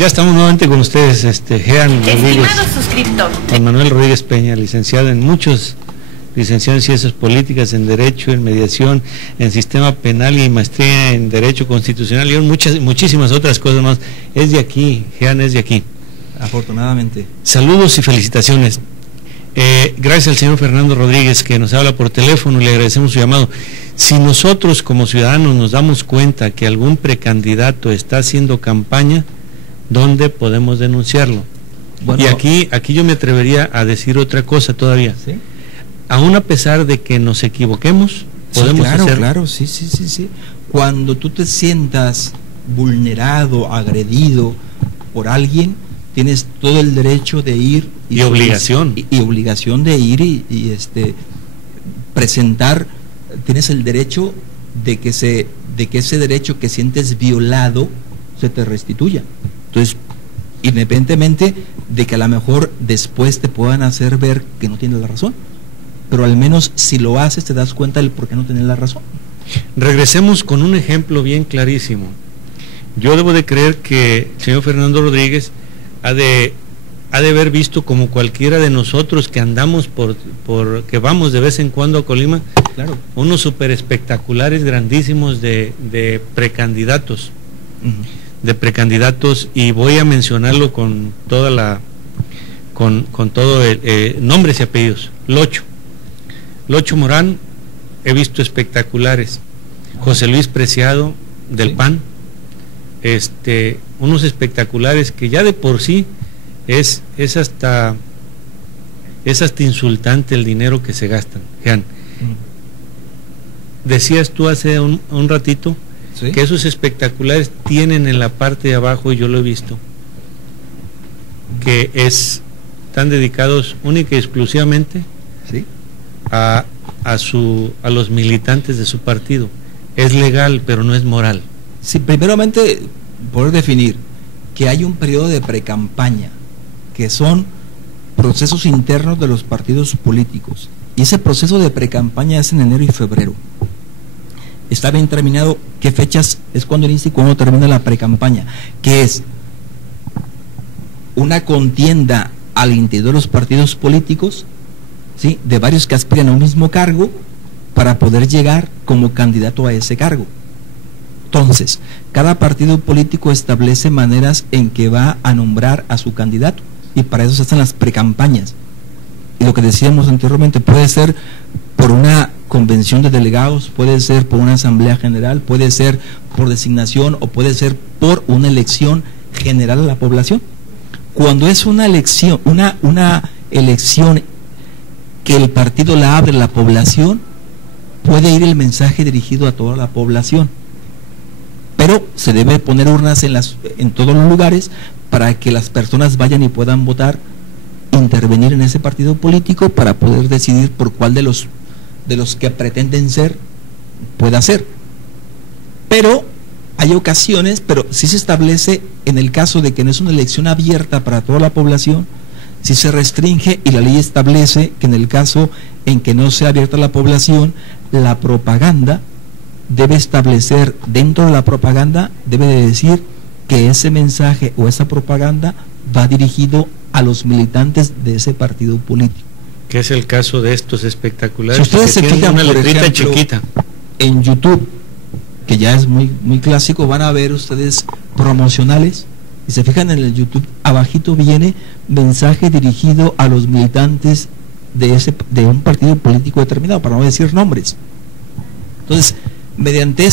Ya estamos nuevamente con ustedes, Jean Rodríguez, estimado suscriptor, Juan Manuel Rodríguez Peña, licenciado en licenciado en Ciencias Políticas, en Derecho, en Mediación, en Sistema Penal y maestría en Derecho Constitucional y muchísimas otras cosas más. Es de aquí, Jean es de aquí. Afortunadamente. Saludos y felicitaciones. Gracias al señor Fernando Rodríguez que nos habla por teléfono, le agradecemos su llamado. Si nosotros como ciudadanos nos damos cuenta que algún precandidato está haciendo campaña, ¿dónde podemos denunciarlo? Bueno, y aquí yo me atrevería a decir otra cosa todavía. ¿Sí? Aún a pesar de que nos equivoquemos, podemos hacerlo. Claro, sí. Cuando tú te sientas vulnerado, agredido por alguien, tienes todo el derecho de ir y obligación de ir y presentar. Tienes el derecho de que ese derecho que sientes violado se te restituya. Entonces, independientemente de que a lo mejor después te puedan hacer ver que no tienes la razón, pero al menos si lo haces te das cuenta del por qué no tienes la razón. Regresemos con un ejemplo bien clarísimo. Yo debo de creer que el señor Fernando Rodríguez ha de haber visto, como cualquiera de nosotros que andamos que vamos de vez en cuando a Colima, claro, unos super espectaculares grandísimos de precandidatos. De precandidatos, y voy a mencionarlo con toda con todo nombres y apellidos. Locho Morán, he visto espectaculares. José Luis Preciado del PAN, unos espectaculares que ya de por sí es hasta insultante el dinero que se gastan. Jean, decías tú hace un ratito, ¿sí?, que esos espectaculares tienen en la parte de abajo, y yo lo he visto, que están dedicados única y exclusivamente, ¿sí?, a los militantes de su partido. Es legal, pero no es moral. Sí, primeramente, por definir que hay un periodo de precampaña, que son procesos internos de los partidos políticos, y ese proceso de precampaña es en enero y febrero. Está bien terminado qué fechas es cuando inicia y cuando termina la precampaña, que es una contienda al interior de los partidos políticos, ¿sí?, de varios que aspiran a un mismo cargo para poder llegar como candidato a ese cargo. Entonces, cada partido político establece maneras en que va a nombrar a su candidato, y para eso se hacen las precampañas. Y lo que decíamos anteriormente, puede ser por una convención de delegados, puede ser por una asamblea general, puede ser por designación, o puede ser por una elección general a la población. Cuando es una elección, una elección que el partido la abre a la población, puede ir el mensaje dirigido a toda la población, pero se debe poner urnas en todos los lugares para que las personas vayan y puedan votar, intervenir en ese partido político para poder decidir por cuál de los que pretenden ser pueda ser. Pero hay ocasiones, pero sí se establece, en el caso de que no es una elección abierta para toda la población, sí se restringe, y la ley establece que en el caso en que no sea abierta a la población, la propaganda debe establecer, dentro de la propaganda debe de decir que ese mensaje o esa propaganda va dirigido a los militantes de ese partido político. Que es el caso de estos espectaculares. Si ustedes se fijan, una letrita ejemplo, chiquita en YouTube, que ya es muy clásico, van a ver ustedes promocionales, y se fijan en el YouTube, abajito viene mensaje dirigido a los militantes de un partido político determinado, para no decir nombres. Entonces, mediante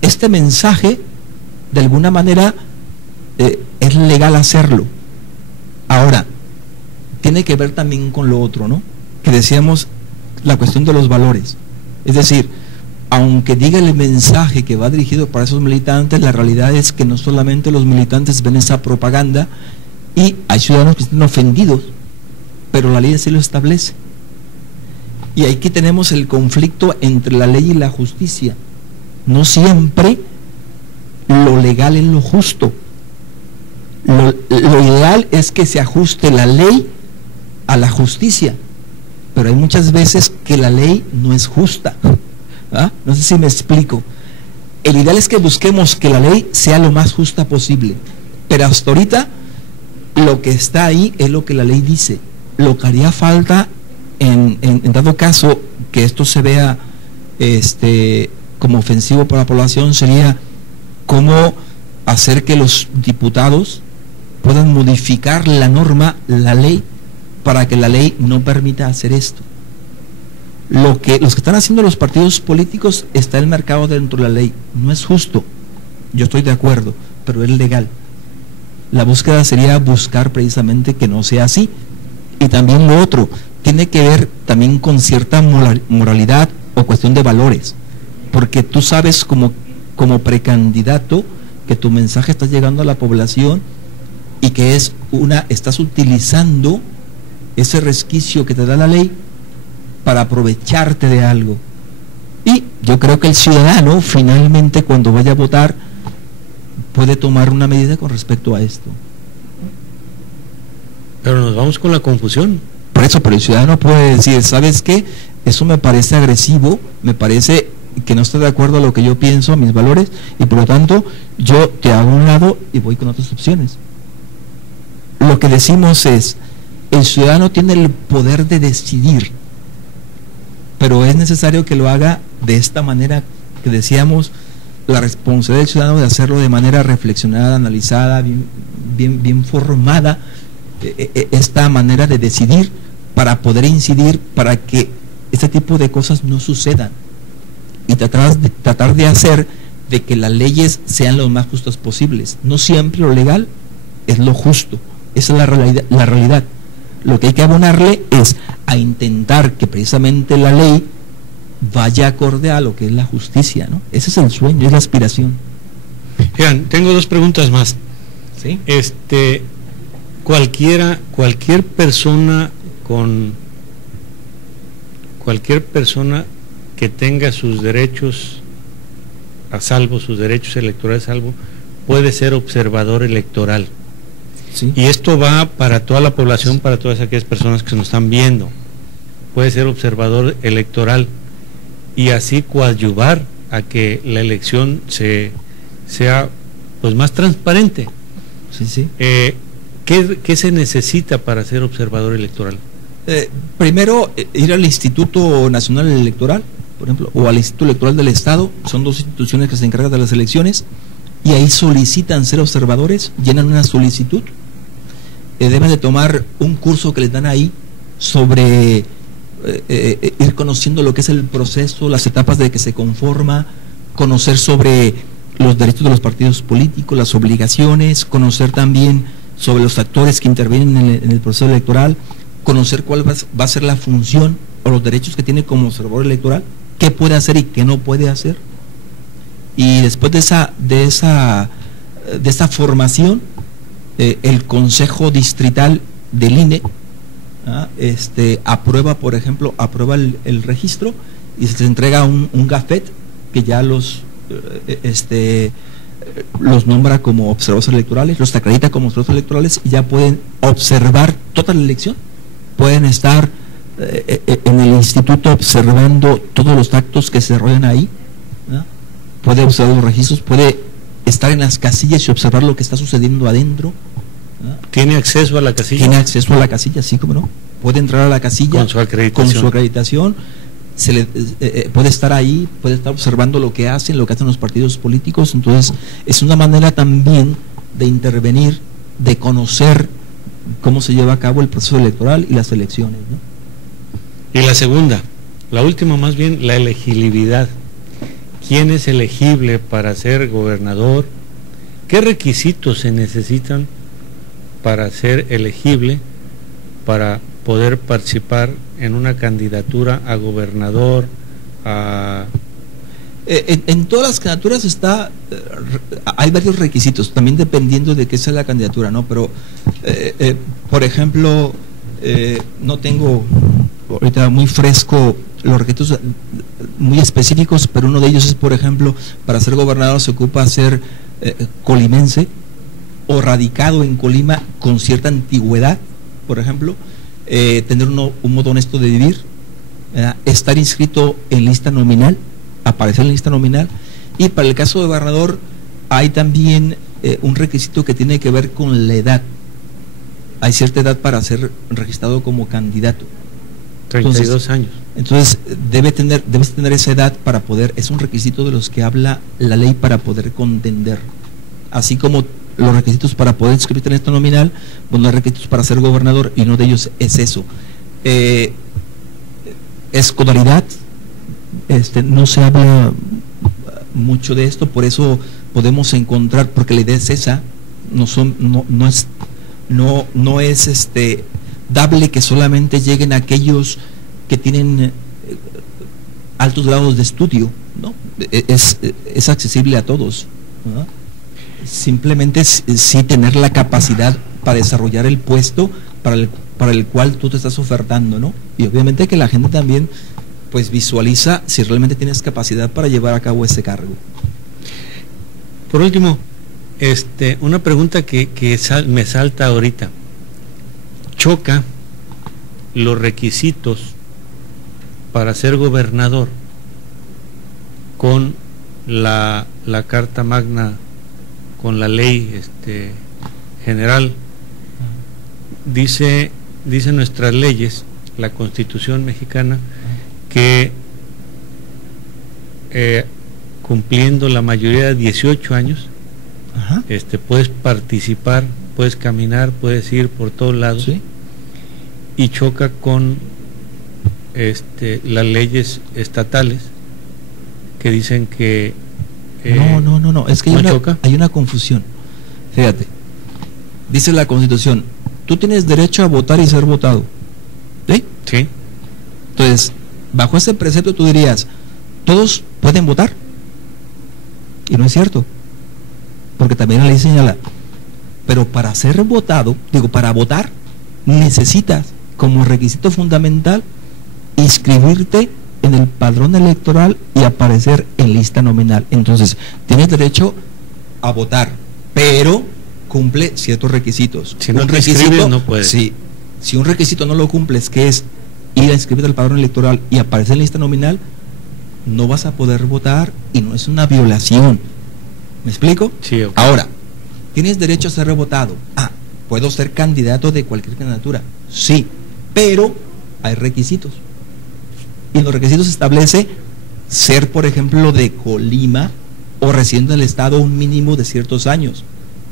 este mensaje, de alguna manera es legal hacerlo. Ahora, tiene que ver también con lo otro, ¿no?, que decíamos, la cuestión de los valores. Es decir, aunque diga el mensaje que va dirigido para esos militantes, la realidad es que no solamente los militantes ven esa propaganda, y hay ciudadanos que están ofendidos, pero la ley así lo establece. Y aquí tenemos el conflicto entre la ley y la justicia. No siempre lo legal es lo justo. Lo ideal es que se ajuste la ley a la justicia, pero hay muchas veces que la ley no es justa. ¿Ah? No sé si me explico. el ideal es que busquemos que la ley sea lo más justa posible, pero hasta ahorita lo que está ahí es lo que la ley dice. Lo que haría falta en dado caso que esto se vea como ofensivo para la población sería cómo hacer que los diputados puedan modificar la norma, la ley, para que la ley no permita hacer esto. Los que están haciendo los partidos políticos está enmarcado dentro de la ley. No es justo, yo estoy de acuerdo, pero es legal. La búsqueda sería buscar precisamente que no sea así. Y también lo otro, tiene que ver también con cierta moralidad o cuestión de valores, porque tú sabes como precandidato que tu mensaje está llegando a la población y que estás utilizando ese resquicio que te da la ley para aprovecharte de algo. Y yo creo que el ciudadano finalmente cuando vaya a votar puede tomar una medida con respecto a esto. Pero nos vamos con la confusión. Por eso, pero el ciudadano puede decir, ¿sabes qué? Eso me parece agresivo, me parece que no estoy de acuerdo a lo que yo pienso, a mis valores, y por lo tanto yo te hago a un lado y voy con otras opciones. Lo que decimos es, el ciudadano tiene el poder de decidir, pero es necesario que lo haga de esta manera que decíamos, la responsabilidad del ciudadano de hacerlo de manera reflexionada, analizada, bien formada, esta manera de decidir para poder incidir para que este tipo de cosas no sucedan y tratar de hacer de que las leyes sean lo más justas posibles. No siempre lo legal es lo justo, esa es la realidad. Lo que hay que abonarle es a intentar que precisamente la ley vaya acorde a lo que es la justicia, ¿no? Ese es el sueño, es la aspiración. Vean, tengo dos preguntas más. ¿Sí? Cualquier persona que tenga sus derechos a salvo, sus derechos electorales a salvo, puede ser observador electoral. ¿Sí? Y esto va para toda la población, para todas aquellas personas que nos están viendo. Puede ser observador electoral y así coadyuvar a que la elección sea pues más transparente. Sí, sí. ¿Qué se necesita para ser observador electoral? Primero, ir al Instituto Nacional Electoral, por ejemplo, o al Instituto Electoral del Estado, son dos instituciones que se encargan de las elecciones, y ahí solicitan ser observadores, llenan una solicitud, deben de tomar un curso que les dan ahí sobre ir conociendo lo que es el proceso, las etapas de que se conforma, conocer sobre los derechos de los partidos políticos, las obligaciones, conocer también sobre los actores que intervienen en el proceso electoral, conocer cuál va a ser la función o los derechos que tiene como observador electoral, qué puede hacer y qué no puede hacer. Y después de esa formación, el Consejo Distrital del INE aprueba, por ejemplo, el registro y se les entrega un gafet que ya los nombra como observadores electorales, los acredita como observadores electorales y ya pueden observar toda la elección, pueden estar en el instituto observando todos los actos que se desarrollan ahí, ¿no? Puede observar los registros, puede estar en las casillas y observar lo que está sucediendo adentro, ¿no? ¿Tiene acceso a la casilla? Tiene acceso a la casilla, sí, como no, puede entrar a la casilla con su acreditación, puede estar ahí, puede estar observando lo que hacen los partidos políticos. Entonces es una manera también de intervenir, de conocer cómo se lleva a cabo el proceso electoral y las elecciones, ¿no? Y la segunda, la última más bien, la elegibilidad. ¿Quién es elegible para ser gobernador? ¿Qué requisitos se necesitan para ser elegible, para poder participar en una candidatura a gobernador? En todas las candidaturas hay varios requisitos, también dependiendo de qué sea la candidatura, ¿no? Pero, por ejemplo, no tengo ahorita muy fresco los requisitos muy específicos, pero uno de ellos es, por ejemplo, para ser gobernador se ocupa ser colimense o radicado en Colima con cierta antigüedad, por ejemplo, tener un modo honesto de vivir, estar inscrito en lista nominal, aparecer en lista nominal Y para el caso de gobernador hay también un requisito que tiene que ver con la edad. Hay cierta edad para ser registrado como candidato. 32 años. Entonces debes tener esa edad para poder, es un requisito de los que habla la ley para poder contender. Así como los requisitos para poder inscribirte en esta nominal, bueno, hay requisitos para ser gobernador y uno de ellos es eso. Escolaridad, no se habla mucho de esto, por eso podemos encontrar, porque la idea es esa, no es dable que solamente lleguen aquellos que tienen altos grados de estudio, ¿no? Es accesible a todos, ¿no? Simplemente sí tener la capacidad para desarrollar el puesto para el cual tú te estás ofertando, ¿no? Y obviamente que la gente también pues visualiza si realmente tienes capacidad para llevar a cabo ese cargo. Por último, una pregunta que me salta ahorita. Choca los requisitos para ser gobernador con la Carta Magna, con la ley general. Dice nuestras leyes, la Constitución mexicana, que cumpliendo la mayoría de 18 años, puedes participar, puedes caminar, puedes ir por todos lados. ¿Sí? Y choca con las leyes estatales que dicen que no, es que hay una confusión. Fíjate, dice la Constitución, tú tienes derecho a votar y ser votado. ¿Sí? Sí. Entonces, bajo ese precepto tú dirías, ¿todos pueden votar? Y no es cierto, porque también la ley señala, pero para ser votado, para votar, necesitas como requisito fundamental inscribirte en el padrón electoral y aparecer en lista nominal. Entonces, tienes derecho a votar, pero cumple ciertos requisitos. Si no te inscribes, no puedes. Sí, si un requisito no lo cumples, que es ir a inscribirte al padrón electoral y aparecer en lista nominal, no vas a poder votar y no es una violación. ¿Me explico? Sí, okay. Ahora, tienes derecho a ser revotado. ¿Puedo ser candidato de cualquier candidatura? Sí, pero hay requisitos. Y en los requisitos se establece ser, por ejemplo, de Colima o residente del estado un mínimo de ciertos años.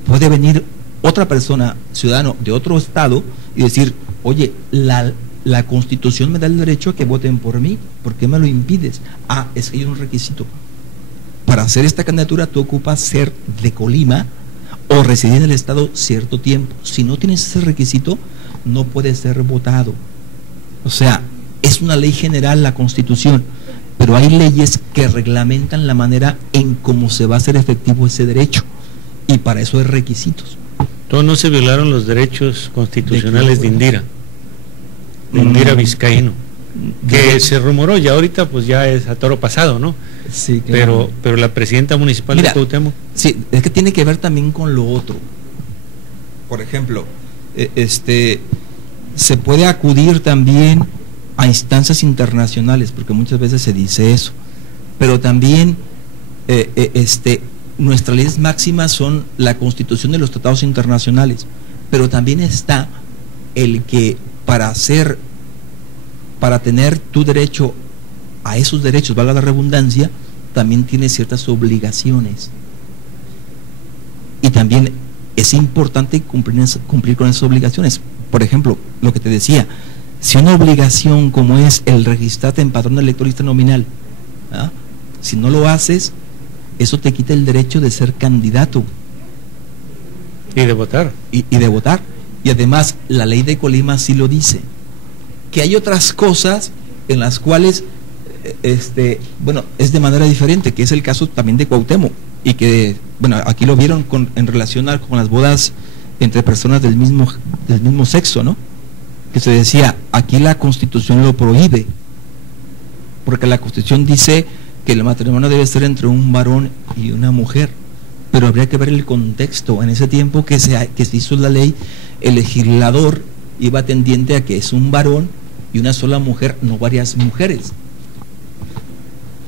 Puede venir otra persona, ciudadano de otro estado, y decir, oye, la Constitución me da el derecho a que voten por mí, ¿por qué me lo impides? Es que hay un requisito. Para hacer esta candidatura tú ocupas ser de Colima o residir en el estado cierto tiempo. Si no tienes ese requisito, no puedes ser votado. O sea, es una ley general la Constitución, pero hay leyes que reglamentan la manera en cómo se va a hacer efectivo ese derecho, y para eso hay requisitos. Entonces no se violaron los derechos constitucionales de Indira Vizcaíno, que se rumoró, ya ahorita pues ya es a toro pasado, ¿no? Sí, claro. Pero la presidenta municipal de Cuauhtémoc. Sí, es que tiene que ver también con lo otro. Por ejemplo, se puede acudir también a instancias internacionales, porque muchas veces se dice eso, pero también nuestras leyes máximas son la Constitución de los tratados internacionales, pero también está el que para tener tu derecho a esos derechos, valga la redundancia, también tienes ciertas obligaciones, y también es importante cumplir con esas obligaciones. Por ejemplo, lo que te decía, si una obligación como es el registrarte en padrón electoralista nominal, si no lo haces, eso te quita el derecho de ser candidato y de votar. Y de votar. Y además la ley de Colima sí lo dice, que hay otras cosas en las cuales es de manera diferente, que es el caso también de Cuauhtémoc, y que aquí lo vieron en relación con las bodas entre personas del mismo sexo, ¿no? Que se decía, aquí la Constitución lo prohíbe, porque la Constitución dice que el matrimonio debe ser entre un varón y una mujer, pero habría que ver el contexto. En ese tiempo que se hizo la ley, el legislador iba tendiente a que es un varón y una sola mujer, no varias mujeres.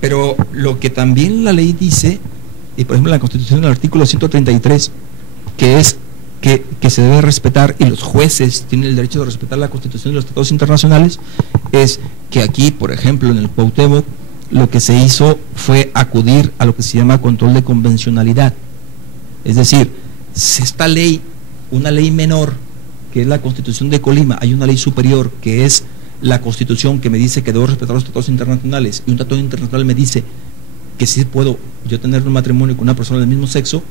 Pero lo que también la ley dice, y por ejemplo la Constitución, en el artículo 133, que es que se debe respetar, y los jueces tienen el derecho de respetar la Constitución y los tratados internacionales, es que aquí, por ejemplo, en el Cuauhtémoc, lo que se hizo fue acudir a lo que se llama control de convencionalidad. Es decir, si esta ley, una ley menor, que es la Constitución de Colima, hay una ley superior, que es la Constitución, que me dice que debo respetar los tratados internacionales, y un tratado internacional me dice que sí puedo yo tener un matrimonio con una persona del mismo sexo,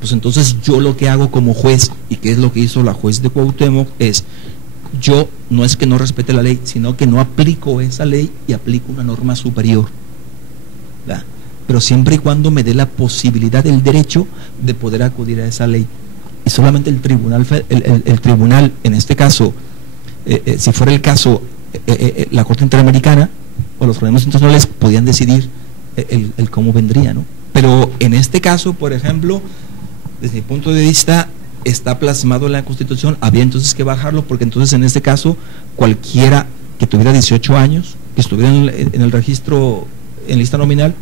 pues entonces yo lo que hago como juez, y que es lo que hizo la juez de Cuauhtémoc, es, yo no es que no respete la ley, sino que no aplico esa ley y aplico una norma superior, ¿verdad? Pero siempre y cuando me dé la posibilidad, el derecho de poder acudir a esa ley. Y solamente el tribunal, el tribunal, en este caso, si fuera el caso, la Corte Interamericana o los organismos internacionales podían decidir el cómo vendría, ¿no? Pero en este caso, por ejemplo, desde mi punto de vista, está plasmado en la Constitución, había entonces que bajarlo, porque entonces en este caso, cualquiera que tuviera 18 años, que estuviera en el registro, en lista nominal,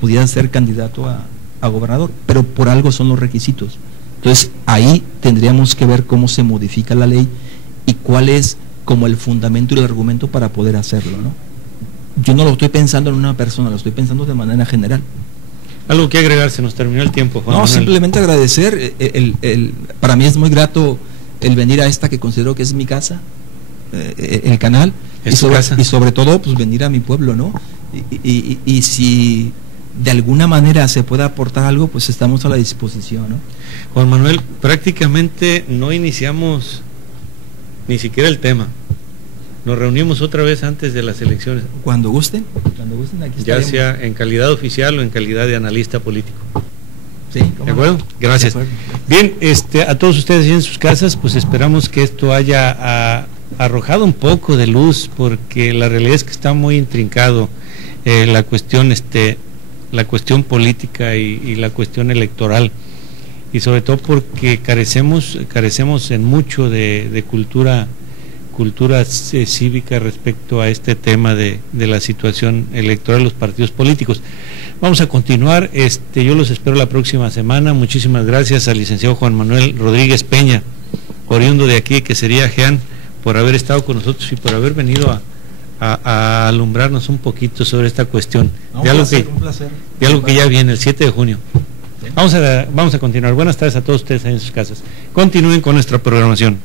pudiera ser candidato a gobernador, pero por algo son los requisitos. Entonces ahí tendríamos que ver cómo se modifica la ley y cuál es como el fundamento y el argumento para poder hacerlo, ¿no? Yo no lo estoy pensando en una persona, lo estoy pensando de manera general. Algo que agregar, se nos terminó el tiempo, Juan Manuel. Simplemente agradecer, para mí es muy grato el venir a esta que considero que es mi casa, el canal, y sobre todo pues venir a mi pueblo, ¿no? Y si de alguna manera se puede aportar algo, pues estamos a la disposición, ¿no? Juan Manuel, prácticamente no iniciamos ni siquiera el tema. Nos reunimos otra vez antes de las elecciones. Cuando gusten aquí estaremos. Ya sea en calidad oficial o en calidad de analista político. Sí, ¿de acuerdo? Gracias. De acuerdo. Bien, a todos ustedes en sus casas, pues esperamos que esto haya arrojado un poco de luz, porque la realidad es que está muy intrincado la cuestión política y la cuestión electoral, y sobre todo porque carecemos en mucho de cultura cívica respecto a este tema de la situación electoral de los partidos políticos. Vamos a continuar, yo los espero la próxima semana. Muchísimas gracias al licenciado Juan Manuel Rodríguez Peña, oriundo de aquí, que sería Jean, por haber estado con nosotros y por haber venido a alumbrarnos un poquito sobre esta cuestión. Un placer. De algo que ya viene, el 7 de junio. Vamos a continuar. Buenas tardes a todos ustedes en sus casas. Continúen con nuestra programación.